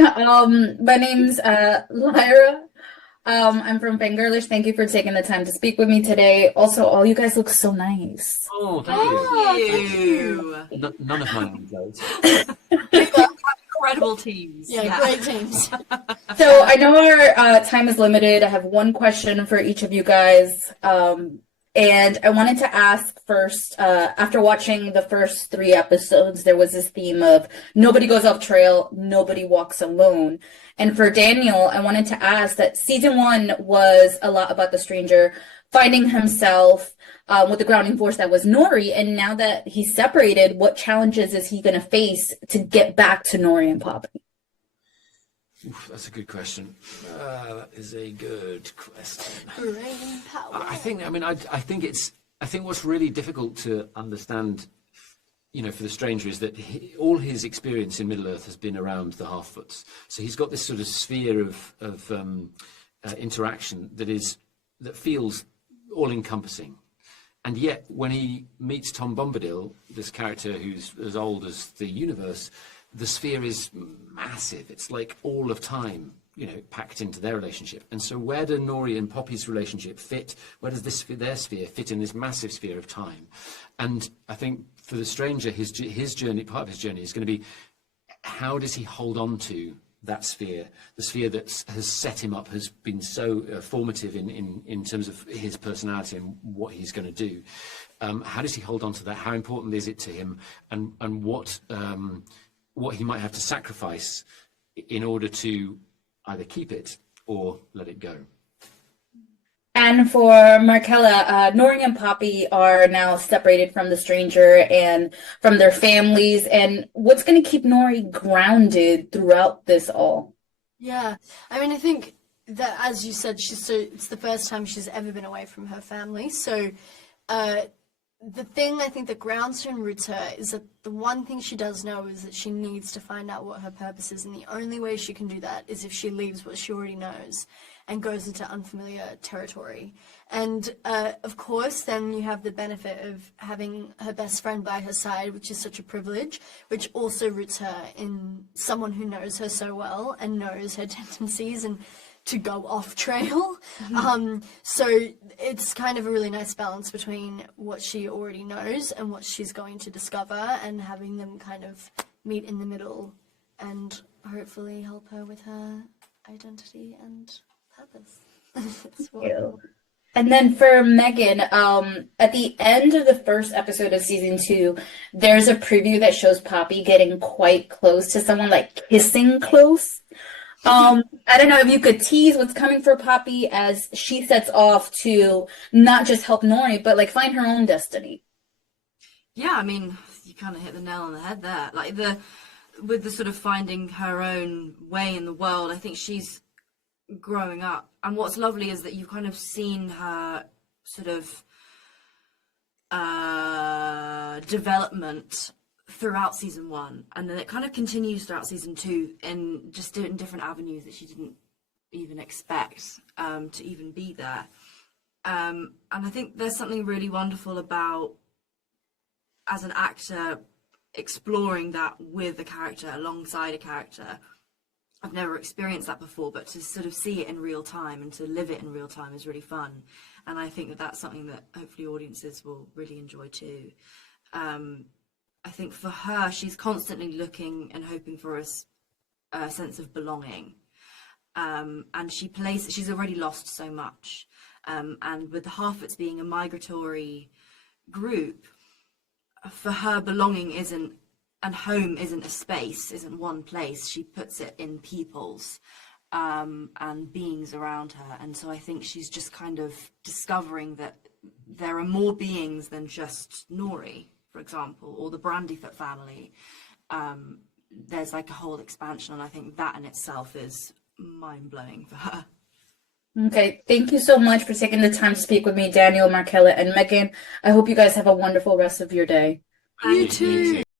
My name's Lyra. I'm from Fangirlish. Thank you for taking the time to speak with me today. Also, all you guys look so nice. Oh, thank you. None of my own clothes. Incredible teams. Yeah, great teams. So I know our time is limited. I have one question for each of you guys. And I wanted to ask first, after watching the first 3 episodes, there was this theme of nobody goes off trail, nobody walks alone. And for Daniel, I wanted to ask that season 1 was a lot about the stranger finding himself with the grounding force that was Nori. And now that he's separated, what challenges is he going to face to get back to Nori and Poppy? Oof, that's a good question. That is a good question. Brain power. I think what's really difficult to understand, for the stranger is that all his experience in Middle-earth has been around the Half-Foots. So he's got this sort of sphere of interaction that feels all-encompassing. And yet, when he meets Tom Bombadil, this character who's as old as the universe, the sphere is massive. It's like all of time, packed into their relationship. And so where do Nori and Poppy's relationship fit? Where does their sphere fit in this massive sphere of time? And I think for the stranger, his journey, part of his journey is going to be, how does he hold on to that sphere, the sphere that has set him up, has been so formative in terms of his personality and what he's going to do. How does he hold on to that? How important is it to him? And what he might have to sacrifice in order to either keep it or let it go. And for Markella, Nori and Poppy are now separated from the stranger and from their families. And what's going to keep Nori grounded throughout this all? Yeah, I think that, as you said, it's the first time she's ever been away from her family. So the thing I think that grounds her and roots her is that the one thing she does know is that she needs to find out what her purpose is, and the only way she can do that is if she leaves what she already knows and goes into unfamiliar territory. And of course, then you have the benefit of having her best friend by her side, which is such a privilege, which also roots her in someone who knows her so well and knows her tendencies and to go off trail. So it's kind of a really nice balance between what she already knows and what she's going to discover, and having them kind of meet in the middle and hopefully help her with her identity and purpose. That's what And then for Megan, at the end of the first episode of season 2, there's a preview that shows Poppy getting quite close to someone, like kissing close. I don't know if you could tease what's coming for Poppy as she sets off to not just help Nori, but like find her own destiny. Yeah, you kind of hit the nail on the head there. Like with the sort of finding her own way in the world, I think she's growing up. And what's lovely is that you've kind of seen her sort of development throughout season 1, and then it kind of continues throughout season 2 in just in different avenues that she didn't even expect to even be there. And I think there's something really wonderful about, as an actor, exploring that with a character, alongside a character. I've never experienced that before, but to sort of see it in real time and to live it in real time is really fun. And I think that that's something that hopefully audiences will really enjoy too. I think for her, she's constantly looking and hoping for a sense of belonging. And she's already lost so much. And with the Half-Foots being a migratory group, for her, belonging and home isn't a space, isn't one place. She puts it in peoples and beings around her. And so I think she's just kind of discovering that there are more beings than just Nori, for example, or the Brandyfoot family. There's like a whole expansion, and I think that in itself is mind-blowing for her. Okay, thank you so much for taking the time to speak with me, Daniel, Markella, and Megan. I hope you guys have a wonderful rest of your day. You too.